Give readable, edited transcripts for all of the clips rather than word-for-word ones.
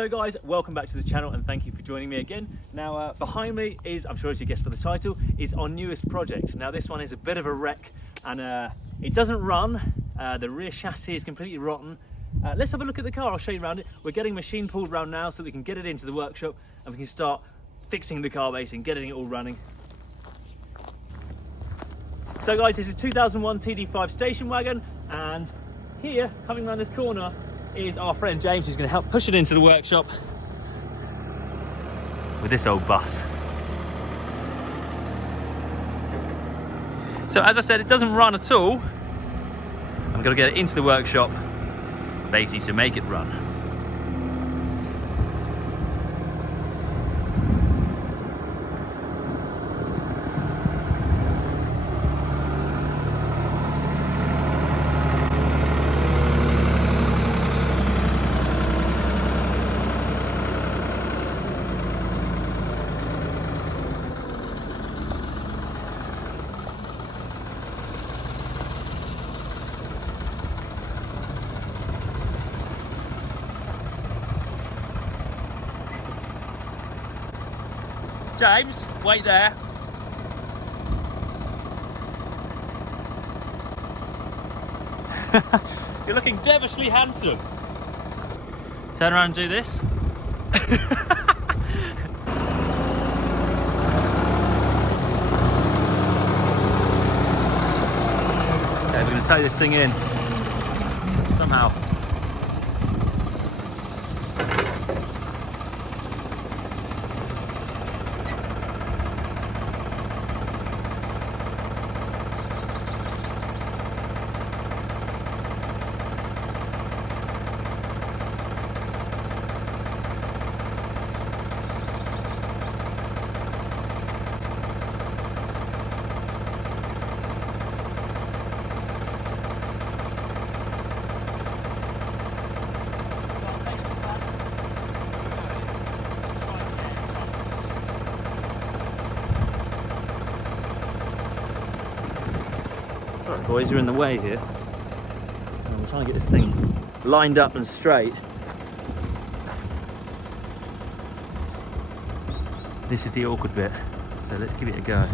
So guys, welcome back to the channel and thank you for joining me again. Now behind me is, I'm sure as you guessed for the title, is our newest project. Now this one is a bit of a wreck and it doesn't run. The rear chassis is completely rotten. Let's have a look at the car, I'll show you around it. We're getting machine pulled around now so we can get it into the workshop and we can start fixing the car base and getting it all running. So guys, this is 2001 TD5 station wagon, and here, coming around this corner, is our friend James, who's going to help push it into the workshop with this old bus. So as I said, it doesn't run at all. I'm going to get it into the workshop, basically to make it run. James, wait there. You're looking devilishly handsome. Turn around and do this. Okay, we're going to take this thing in somehow. Sorry boys, you're in the way here. I'm trying to get this thing lined up and straight. This is the awkward bit, so let's give it a go.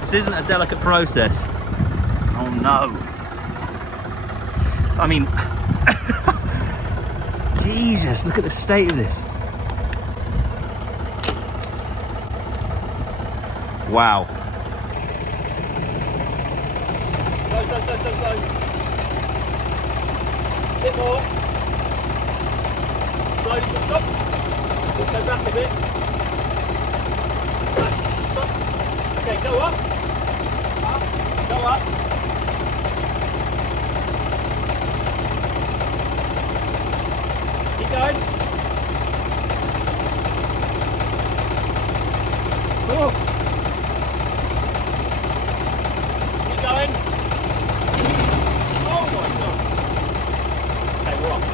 This isn't a delicate process. Oh no. I mean, Jesus, look at the state of this. Wow. Slow. Bit more. Slowly, stop. Go back a bit. Back, stop. Okay, go up. Up, go up. Keep going. Oh. Keep going. Oh my god. Okay, we're off.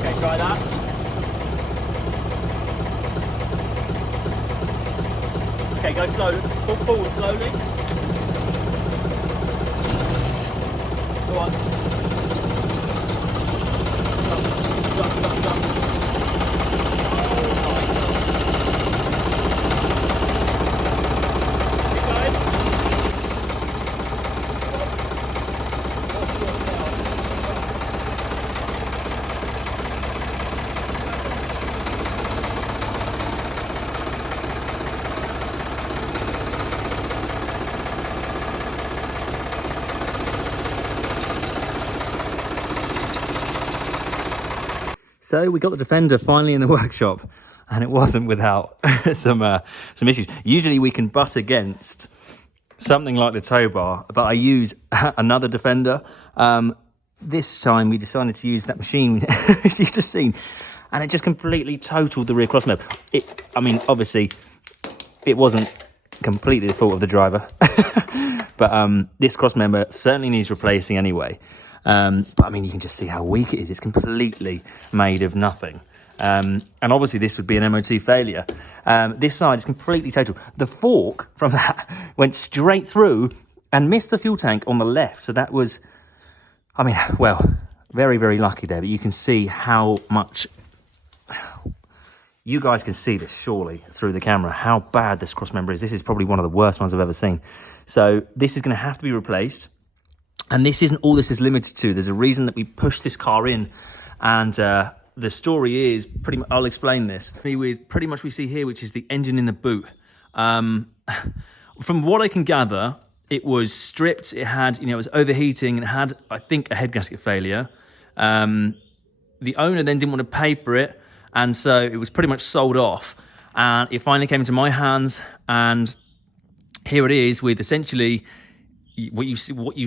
Okay, try that. Okay, go slow. Pull forward slowly. Go on. Stop. So we got the Defender finally in the workshop, and it wasn't without some issues. Usually we can butt against something like the tow bar, but I use another Defender. This time we decided to use that machine you've just seen, and it just completely totaled the rear cross member. I mean, obviously, it wasn't completely the fault of the driver, but this cross member certainly needs replacing anyway. But I mean, you can just see how weak it is. It's completely made of nothing. And obviously this would be an MOT failure. This side is completely total. The fork from that went straight through and missed the fuel tank on the left. So that was, I mean, well, very, very lucky there. But you can see how much, you guys can see this surely through the camera, how bad this cross member is. This is probably one of the worst ones I've ever seen. So this is going to have to be replaced. And this isn't all this is limited to. There's a reason that we pushed this car in, and the story is pretty much, I'll explain this with pretty much we see here, which is the engine in the boot. From what I can gather, it was stripped. It had, it was overheating, and it had, I think, a head gasket failure. The owner then didn't want to pay for it, and so it was pretty much sold off. And it finally came into my hands, and here it is with essentially. What you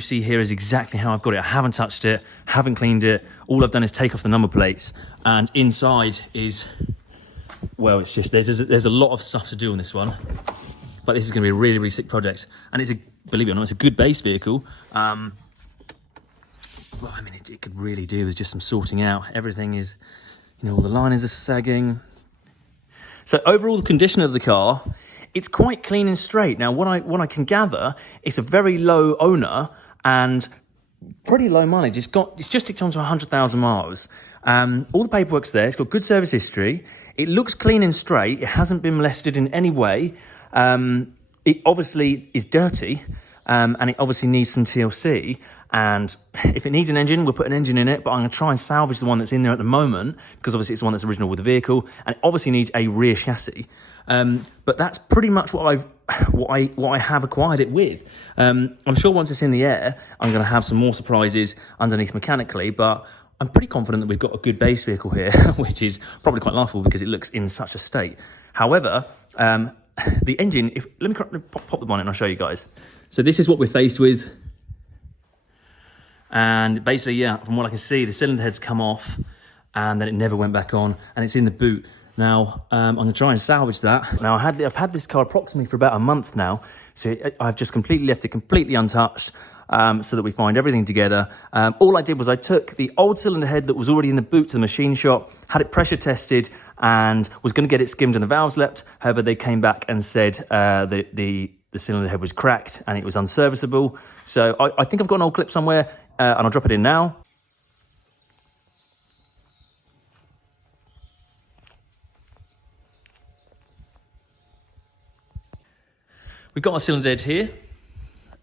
see here is exactly how I've got it. I haven't touched it, haven't cleaned it. All I've done is take off the number plates, and inside is, well, it's just there's a lot of stuff to do on this one, but this is going to be a really, really sick project. And it's believe it or not, it's a good base vehicle. But I mean, it could really do with just some sorting out. Everything is, all the liners are sagging. So overall, the condition of the car. It's quite clean and straight. Now, what I can gather, it's a very low owner and pretty low mileage. It's just ticked on to 100,000 miles. All the paperwork's there. It's got good service history. It looks clean and straight. It hasn't been molested in any way. It obviously is dirty, and it obviously needs some TLC. And if it needs an engine, we'll put an engine in it, but I'm going to try and salvage the one that's in there at the moment, because obviously it's the one that's original with the vehicle, and it obviously needs a rear chassis. But that's pretty much what I have acquired it with. I'm sure once it's in the air, I'm going to have some more surprises underneath mechanically, but I'm pretty confident that we've got a good base vehicle here, which is probably quite laughable because it looks in such a state. However, the engine, let me pop the bonnet and I'll show you guys. So this is what we're faced with. And basically, yeah, from what I can see, the cylinder head's come off and then it never went back on, and it's in the boot. Now, I'm going to try and salvage that. Now, I've had this car approximately for about a month now, so I've just completely left it completely untouched, so that we find everything together. All I did was I took the old cylinder head that was already in the boot to the machine shop, had it pressure tested, and was going to get it skimmed and the valves leapt. However, they came back and said the cylinder head was cracked and it was unserviceable. So I think I've got an old clip somewhere, and I'll drop it in now. We've got our cylinder head here.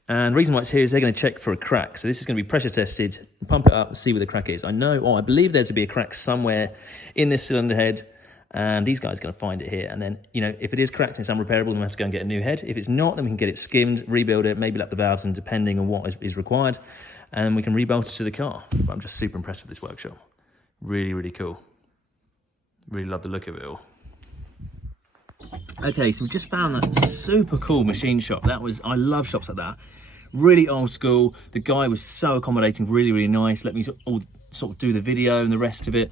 And the reason why it's here is they're going to check for a crack. So this is going to be pressure tested, pump it up and see where the crack is. I believe there to be a crack somewhere in this cylinder head, and these guys are going to find it here. And then, if it is cracked and it's unrepairable, then we have to go and get a new head. If it's not, then we can get it skimmed, rebuild it, maybe lap the valves, and depending on what is required, and we can rebuild it to the car. But I'm just super impressed with this workshop. Really, really cool. Really love the look of it all. Okay, so we just found that super cool machine shop. I love shops like that. Really old school. The guy was so accommodating, really, really nice. Let me sort of do the video and the rest of it.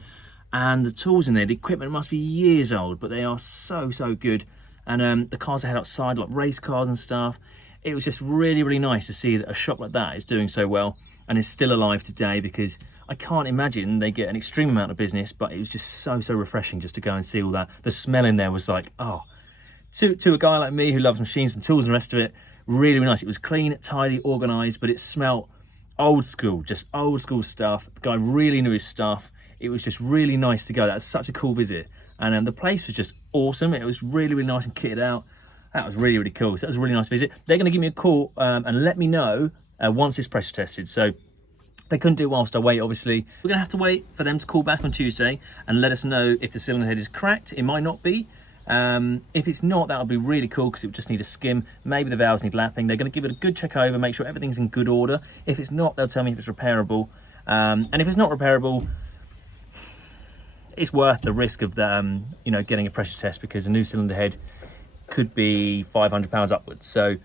And the tools in there, the equipment must be years old, but they are so, so good. And the cars I had outside, like race cars and stuff. It was just really, really nice to see that a shop like that is doing so well and is still alive today, because I can't imagine they get an extreme amount of business, but it was just so, so refreshing just to go and see all that. The smell in there was like, oh, to a guy like me who loves machines and tools and the rest of it, really, really nice. It was clean, tidy, organised, but it smelled old school, just old school stuff. The guy really knew his stuff. It was just really nice to go. That was such a cool visit. And the place was just awesome. It was really, really nice and kitted out. That was really, really cool. So that was a really nice visit. They're going to give me a call and let me know once it's pressure tested. So they couldn't do it whilst I wait, obviously. We're going to have to wait for them to call back on Tuesday and let us know if the cylinder head is cracked. It might not be. If it's not, that would be really cool, because it would just need a skim. Maybe the valves need lapping. They're going to give it a good check over, make sure everything's in good order. If it's not, they'll tell me if it's repairable. And if it's not repairable, it's worth the risk of getting a pressure test, because a new cylinder head could be £500 upwards. So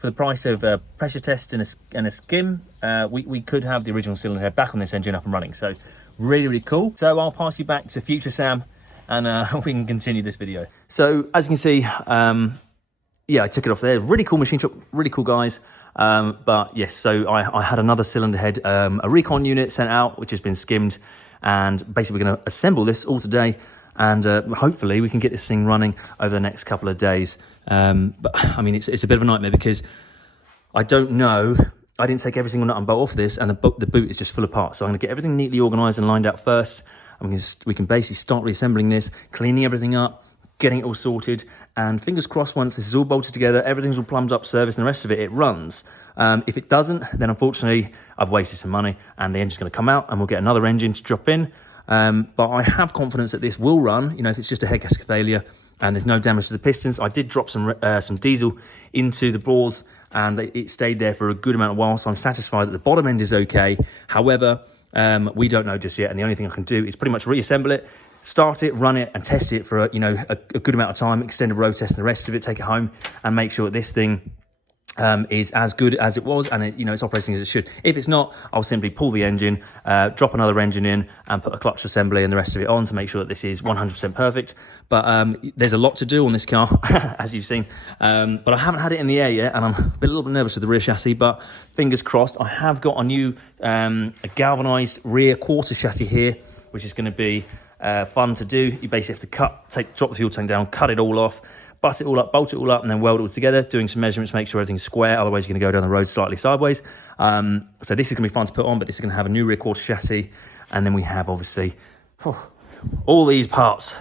for the price of a pressure test and a skim, we could have the original cylinder head back on this engine up and running. So really, really cool. So I'll pass you back to Future Sam, and we can continue this video. So as you can see, I took it off there. Really cool machine shop, really cool guys. But yes, so I had another cylinder head, a recon unit sent out, which has been skimmed, and basically we're going to assemble this all today, and hopefully we can get this thing running over the next couple of days. But I mean, it's a bit of a nightmare, because I don't know. I didn't take every single nut and bolt off this, and the boot is just full of parts. So I'm going to get everything neatly organised and lined out first. We can basically start reassembling this, cleaning everything up, getting it all sorted, and fingers crossed, once this is all bolted together, everything's all plumbed up, serviced, and the rest of it, it runs. If it doesn't, then unfortunately I've wasted some money, and the engine's going to come out, and we'll get another engine to drop in. But I have confidence that this will run. If it's just a head gasket failure and there's no damage to the pistons. I did drop some diesel into the balls, and it stayed there for a good amount of while, so I'm satisfied that the bottom end is okay. However, we don't know just yet, and the only thing I can do is pretty much reassemble it, start it, run it, and test it for a good amount of time, extended road test and the rest of it, take it home and make sure that this thing is as good as it was, and it's operating as it should. If it's not, I'll simply pull the engine, drop another engine in, and put a clutch assembly and the rest of it on to make sure that this is 100% perfect. But there's a lot to do on this car, as you've seen. But I haven't had it in the air yet, and I'm a little bit nervous with the rear chassis, but fingers crossed. I have got a new a galvanised rear quarter chassis here, which is going to be fun to do. You basically have to drop the fuel tank down, cut it all off, butt it all up, bolt it all up, and then weld it all together, doing some measurements, make sure everything's square, otherwise you're going to go down the road slightly sideways. So this is going to be fun to put on, but this is going to have a new rear quarter chassis, and then we have, obviously, all these parts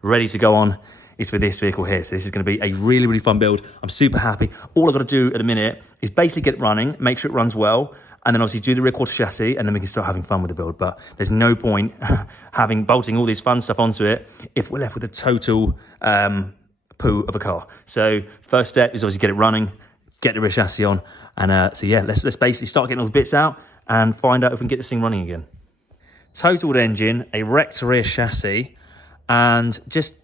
ready to go on is for this vehicle here. So this is going to be a really, really fun build. I'm super happy. All I've got to do at the minute is basically get it running, make sure it runs well, and then obviously do the rear quarter chassis, and then we can start having fun with the build. But there's no point bolting all this fun stuff onto it if we're left with a total poo of a car. So first step is obviously get it running, get the rear chassis on, and so yeah, let's basically start getting all the bits out and find out if we can get this thing running again. Totaled engine, a wrecked rear chassis, and just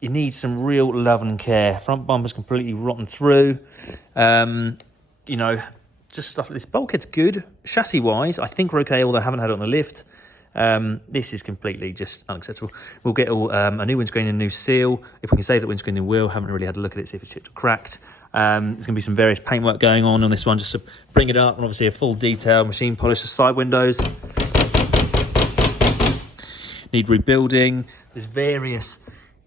you need some real love and care. Front bumper's completely rotten through. Just stuff like this. Bulkhead's good. Chassis wise, I think we're okay, although I haven't had it on the lift. This is completely just unacceptable. We'll get a new windscreen and a new seal. If we can save that windscreen, then we'll. Haven't really had a look at it, see if it's chipped or cracked. There's going to be some various paintwork going on this one, just to bring it up, and obviously a full detail machine polish the side windows. Need rebuilding. There's various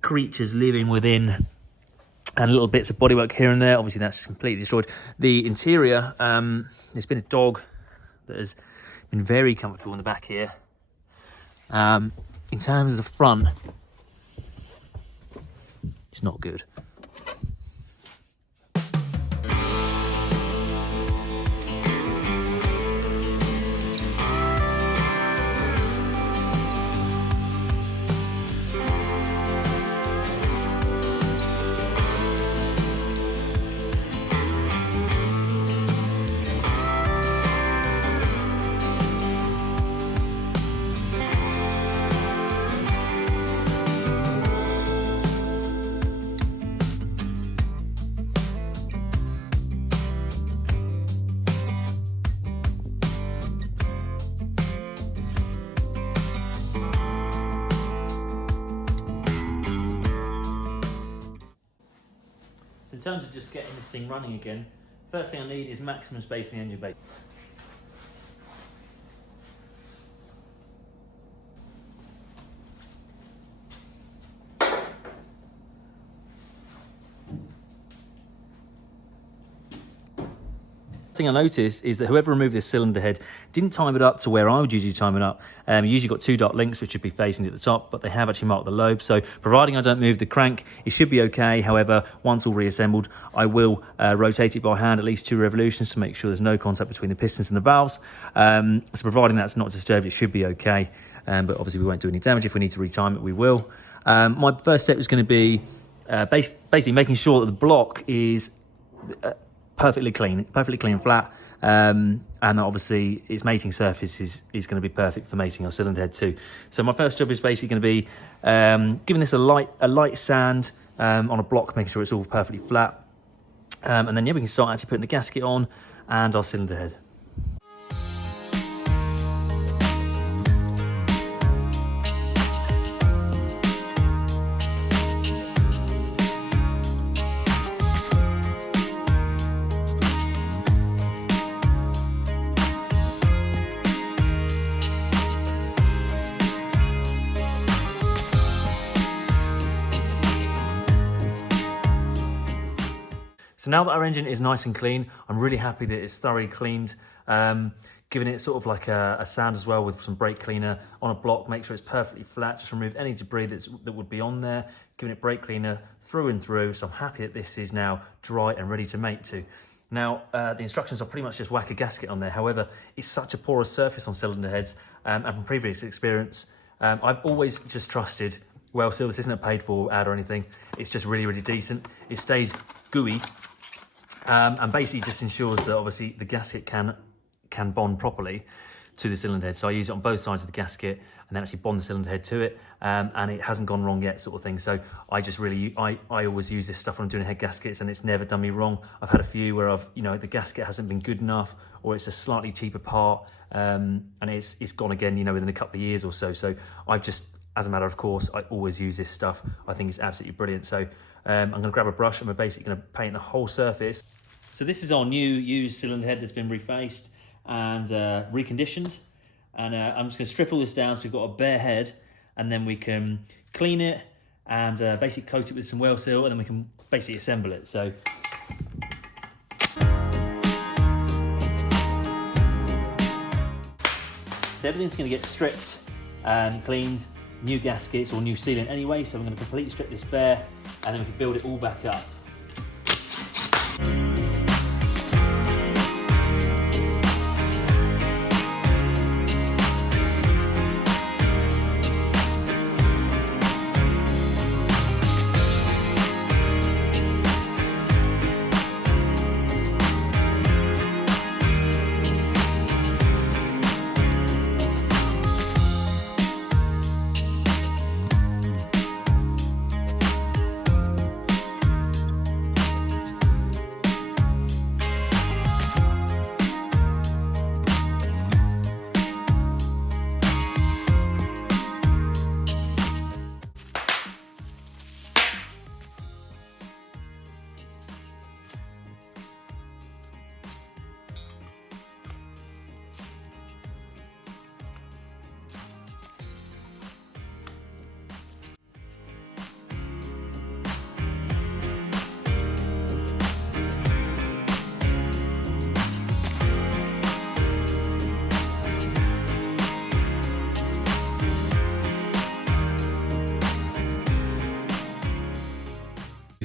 creatures living within, and little bits of bodywork here and there. Obviously that's just completely destroyed. The interior, there's been a dog that has been very comfortable in the back here. In terms of the front, it's not good. in terms of just getting this thing running again, first thing I need is maximum space in the engine bay. Thing I noticed is that whoever removed this cylinder head didn't time it up to where I would usually time it up. You usually got 2 dot links which should be facing at the top, but they have actually marked the lobe, so providing I don't move the crank, it should be okay. However, once all reassembled, I will rotate it by hand at least 2 revolutions to make sure there's no contact between the pistons and the valves. So providing that's not disturbed, it should be okay, but obviously we won't do any damage. If we need to retime it, we will. My first step is going to be basically making sure that the block is perfectly clean and flat, and obviously its mating surface is going to be perfect for mating our cylinder head too. So my first job is basically going to be giving this a light sand on a block, making sure it's all perfectly flat, and then yeah, we can start actually putting the gasket on and our cylinder head. So now that our engine is nice and clean, I'm really happy that it's thoroughly cleaned, giving it sort of like a sand as well with some brake cleaner on a block, make sure it's perfectly flat, just remove any debris that would be on there, giving it brake cleaner through and through. So I'm happy that this is now dry and ready to mate to. Now, the instructions are pretty much just whack a gasket on there. However, it's such a porous surface on cylinder heads, and from previous experience, I've always just trusted, well, still, this isn't a paid for ad or anything, it's just really, really decent. It stays gooey, and basically just ensures that obviously the gasket can bond properly to the cylinder head. So I use it on both sides of the gasket and then actually bond the cylinder head to it, and it hasn't gone wrong yet, sort of thing. So I just really, I always use this stuff when I'm doing head gaskets, and it's never done me wrong. I've had a few where the gasket hasn't been good enough, or it's a slightly cheaper part, and it's gone again, within a couple of years or so. So I've just, as a matter of course, I always use this stuff. I think it's absolutely brilliant. So I'm going to grab a brush and we're basically going to paint the whole surface. So this is our new used cylinder head that's been refaced and reconditioned. And I'm just going to strip all this down so we've got a bare head, and then we can clean it and basically coat it with some whale seal, and then we can basically assemble it. So everything's going to get stripped and cleaned, new gaskets or new sealant anyway, so we're going to completely strip this bare, and then we can build it all back up.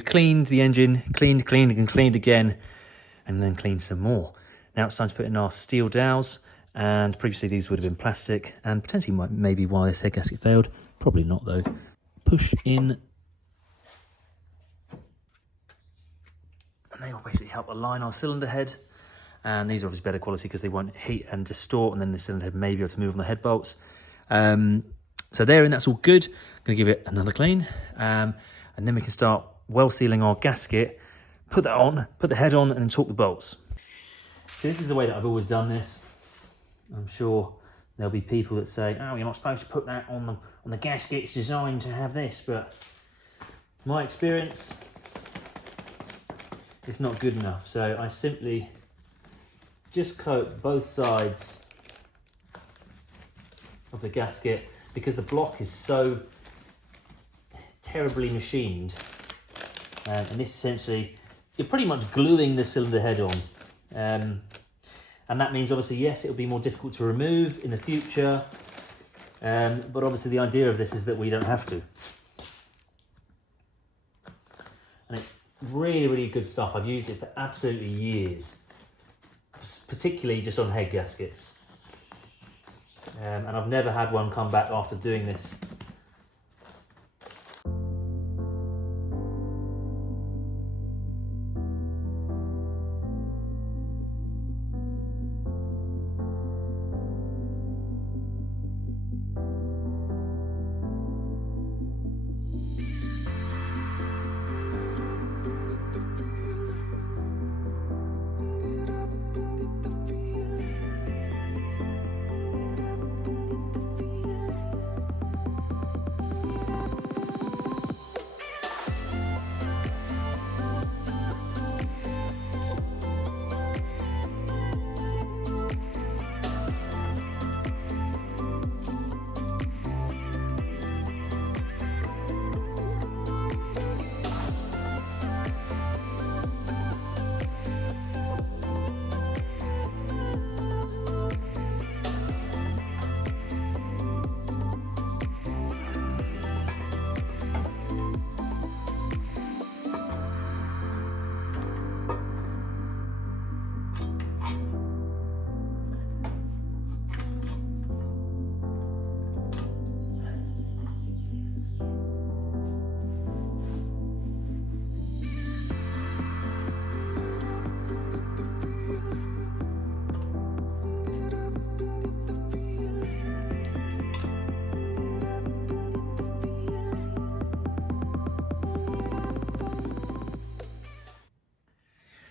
Cleaned the engine, cleaned and cleaned again, and then cleaned some more. Now it's time to put in our steel dowels, and previously these would have been plastic, and potentially maybe why this head gasket failed. Probably not though. Push in, and they will basically help align our cylinder head. And these are obviously better quality because they won't heat and distort, and then the cylinder head may be able to move on the head bolts. So there, and that's all good. I'm going to give it another clean, and then we can start well sealing our gasket, put that on, put the head on, and then torque the bolts. So this is the way that I've always done this. I'm sure there'll be people that say, oh, you're not supposed to put that on the gasket, it's designed to have this, but my experience, it's not good enough. So I simply just coat both sides of the gasket because the block is so terribly machined. And this essentially, you're pretty much gluing the cylinder head on. And that means obviously, yes, it'll be more difficult to remove in the future. But obviously the idea of this is that we don't have to. And it's really, really good stuff. I've used it for absolutely years, particularly just on head gaskets. And I've never had one come back after doing this.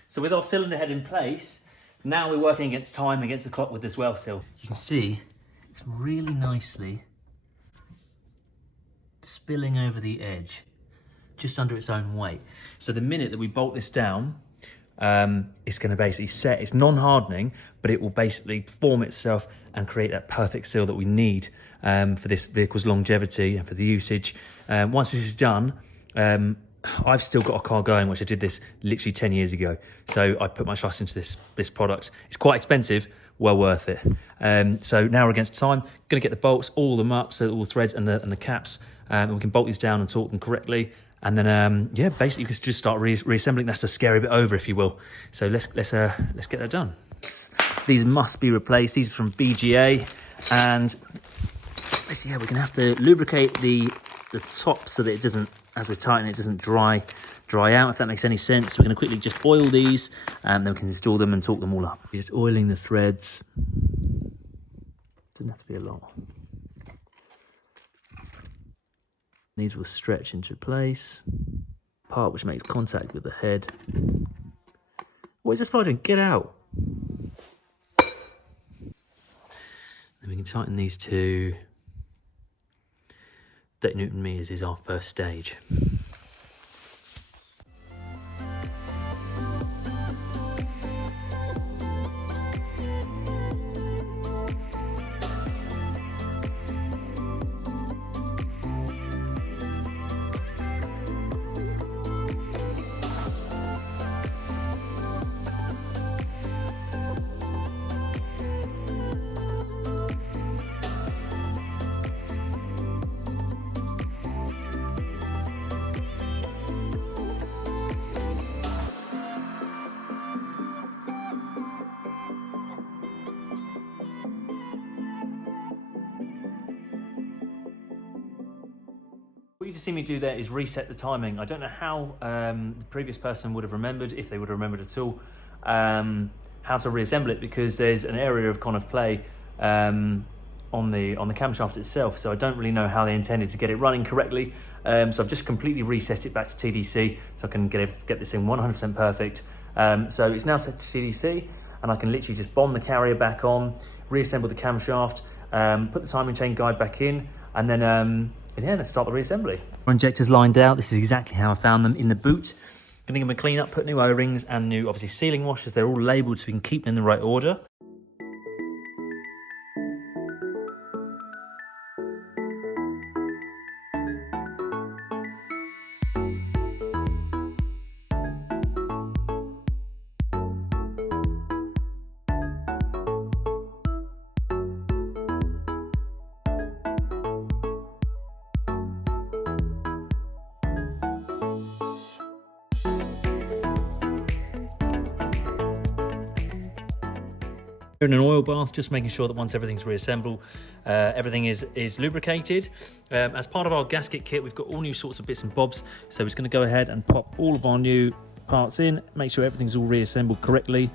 So with our cylinder head in place, now we're working against time, against the clock with this well seal. You can see it's really nicely spilling over the edge, just under its own weight. So the minute that we bolt this down, it's going to basically set. It's non-hardening, but it will basically form itself and create that perfect seal that we need for this vehicle's longevity and for the usage. Once this is done, I've still got a car going, which I did this literally 10 years ago. So I put my trust into this product. It's quite expensive, well worth it. So now we're against time. Going to get the bolts, all them up, so all the threads and the caps, and we can bolt these down and torque them correctly. And then, yeah, basically you can just start reassembling. That's the scary bit over, if you will. So let's get that done. These must be replaced. These are from BGA, and basically, yeah, we're gonna have to lubricate the top so that it doesn't, as we tighten it, doesn't dry out, if that makes any sense. We're going to quickly just oil these, and then we can install them and torque them all up. We're just oiling the threads. Doesn't have to be a lot. These will stretch into place. Part which makes contact with the head. What is this fly doing? Get out! Then we can tighten these two. 30 Newton meters is our first stage. What you just see me do there is reset the timing. I don't know how the previous person would have remembered, if they would have remembered at all, how to reassemble it, because there's an area of kind of play on the camshaft itself. So I don't really know how they intended to get it running correctly. So I've just completely reset it back to TDC so I can get this thing 100% perfect. So it's now set to TDC, and I can literally just bond the carrier back on, reassemble the camshaft, put the timing chain guide back in, and then yeah, let's start the reassembly. Injectors lined out. This is exactly how I found them in the boot. Going to give them a clean up, put new O-rings and new, obviously, sealing washers. They're all labelled so we can keep them in the right order. In an oil bath, just making sure that once everything's reassembled, everything is lubricated. As part of our gasket kit, we've got all new sorts of bits and bobs, so we're just going to go ahead and pop all of our new parts in, make sure everything's all reassembled correctly.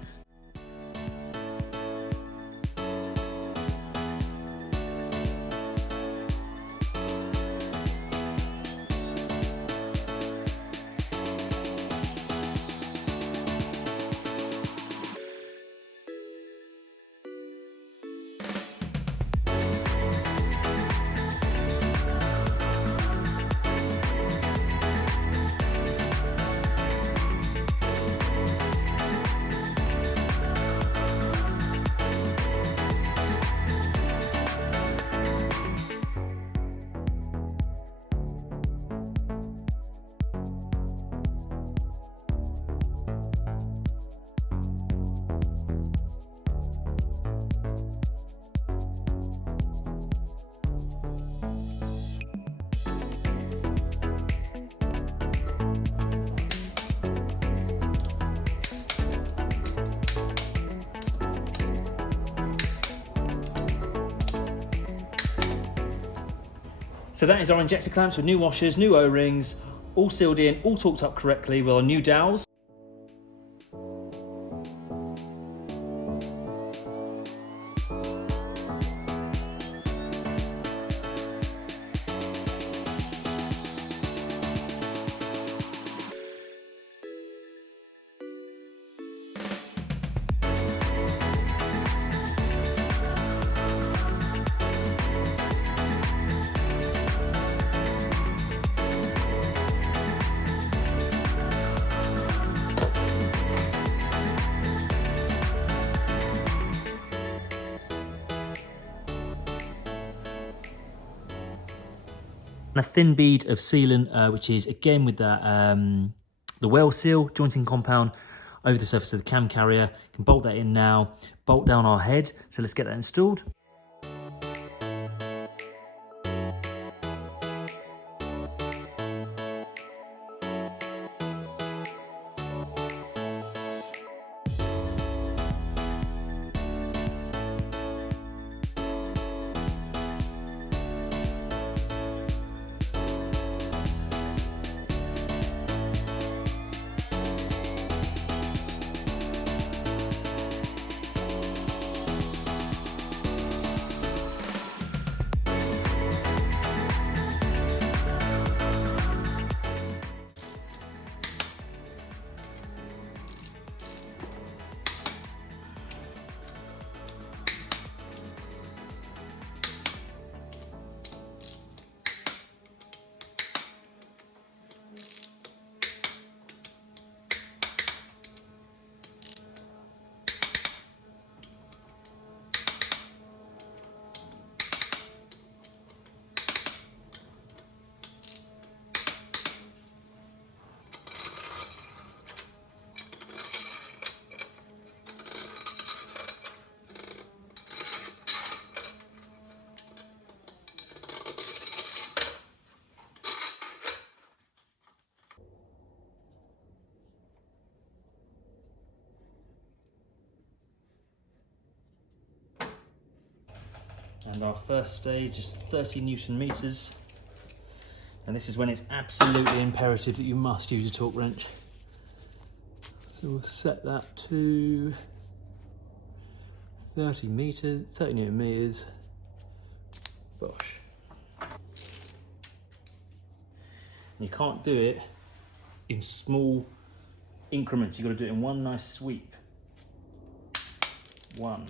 So that is our injector clamps with new washers, new O-rings, all sealed in, all torqued up correctly with our new dowels. And a thin bead of sealant, which is again with the well seal jointing compound over the surface of the cam carrier. You can bolt that in now, bolt down our head. So let's get that installed. And our first stage is 30 Newton meters. And this is when it's absolutely imperative that you must use a torque wrench. So we'll set that to 30 meters, 30 Newton meters. Bosh. And you can't do it in small increments. You've got to do it in one nice sweep. 1,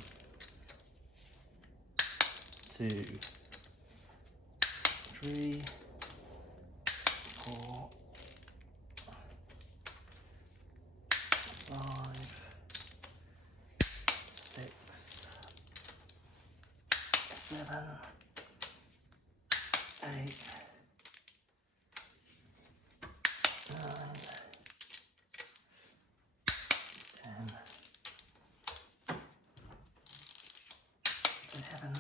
2, 3, 4, 8, 9, 10, 11,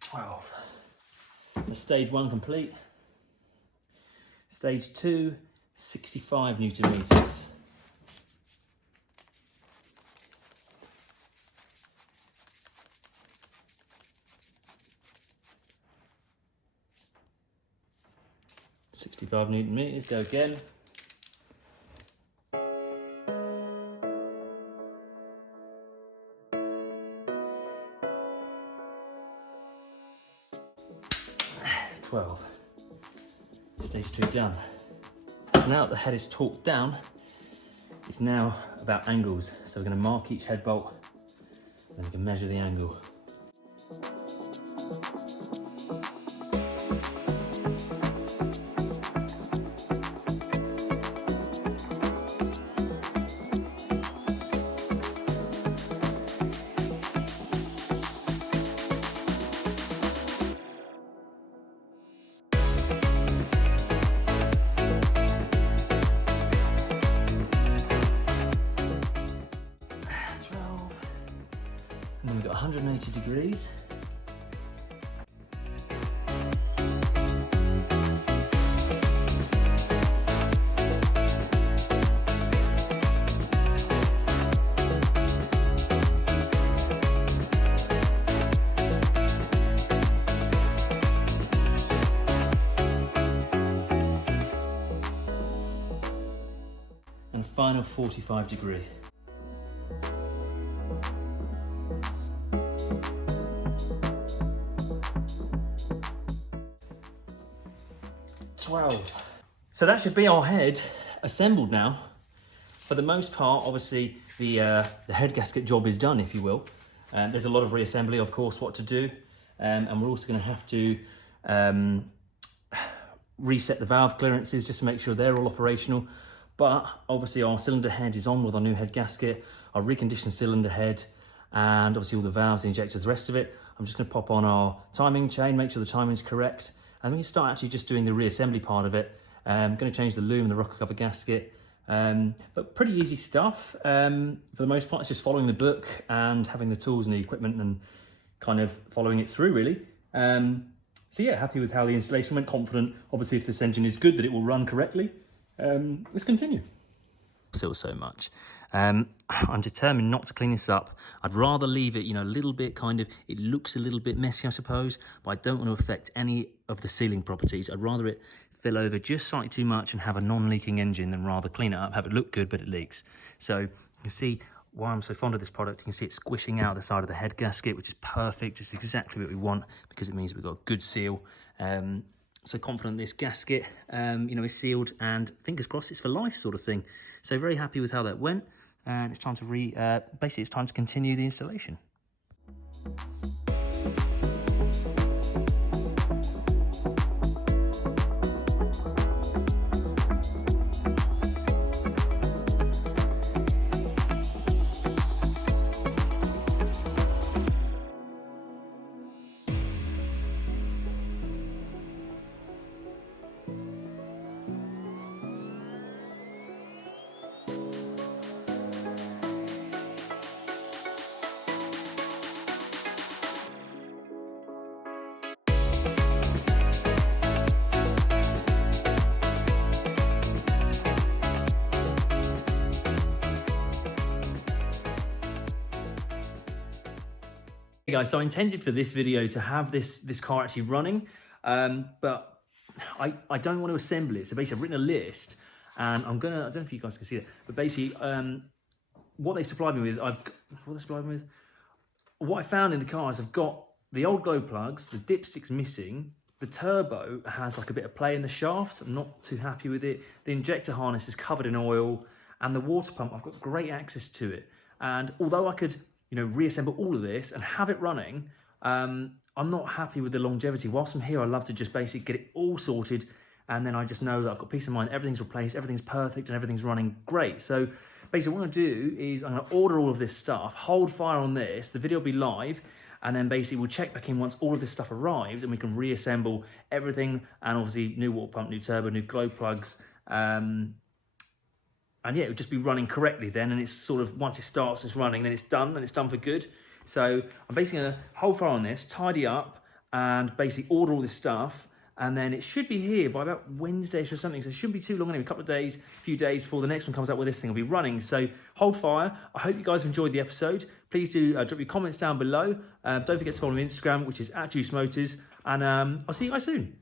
12. That's stage 1 complete. Stage 2, 65 Newton meters. Newton meters, go again. Stage 2 done. Now that the head is torqued down, it's now about angles. So we're going to mark each head bolt and we can measure the angle. And then we've got 180 degrees. And final 45 degree. So that should be our head assembled now. For the most part, obviously, the head gasket job is done, if you will. There's a lot of reassembly, of course, what to do. And we're also going to have to reset the valve clearances just to make sure they're all operational. But obviously our cylinder head is on with our new head gasket, our reconditioned cylinder head, and obviously all the valves, the injectors, the rest of it. I'm just going to pop on our timing chain, make sure the timing's correct. And we can start actually just doing the reassembly part of it. I'm going to change the loom and the rocker cover gasket. But pretty easy stuff. For the most part, it's just following the book and having the tools and the equipment and kind of following it through, really. So yeah, happy with how the installation went, confident, obviously, if this engine is good, that it will run correctly. Let's continue. Still so much. I'm determined not to clean this up. I'd rather leave it, a little bit kind of, it looks a little bit messy, I suppose, but I don't want to affect any of the sealing properties. I'd rather it fill over just slightly too much and have a non-leaking engine than rather clean it up, have it look good, but it leaks. So you can see why I'm so fond of this product. You can see it squishing out the side of the head gasket, which is perfect. It's exactly what we want because it means we've got a good seal. So confident this gasket, is sealed, and fingers crossed it's for life sort of thing. So very happy with how that went, and it's time to basically it's time to continue the installation. Hey guys, so I intended for this video to have this car actually running, but I don't want to assemble it. So basically I've written a list, and I don't know if you guys can see that, but basically what they supplied me with, what I found in the car is I've got the old glow plugs, the dipstick's missing, the turbo has like a bit of play in the shaft, I'm not too happy with it, the injector harness is covered in oil, and the water pump, I've got great access to it. And although I could reassemble all of this and have it running, I'm not happy with the longevity. Whilst I'm here, I love to just basically get it all sorted, and then I just know that I've got peace of mind, everything's replaced, everything's perfect, and everything's running great. So basically what I'm going to do is I'm going to order all of this stuff, hold fire on this, the video will be live, and then basically we'll check back in once all of this stuff arrives and we can reassemble everything, and obviously new water pump, new turbo, new glow plugs, and yeah, it would just be running correctly then, and it's sort of, once it starts, it's running, then it's done, and it's done for good. So I'm basically going to hold fire on this, tidy up, and basically order all this stuff, and then it should be here by about Wednesday or something, so it shouldn't be too long anyway, a couple of days, a few days before the next one comes out where this thing will be running. So hold fire. I hope you guys have enjoyed the episode. Please do drop your comments down below. Don't forget to follow me on Instagram, which is @JuiceMotors, and I'll see you guys soon.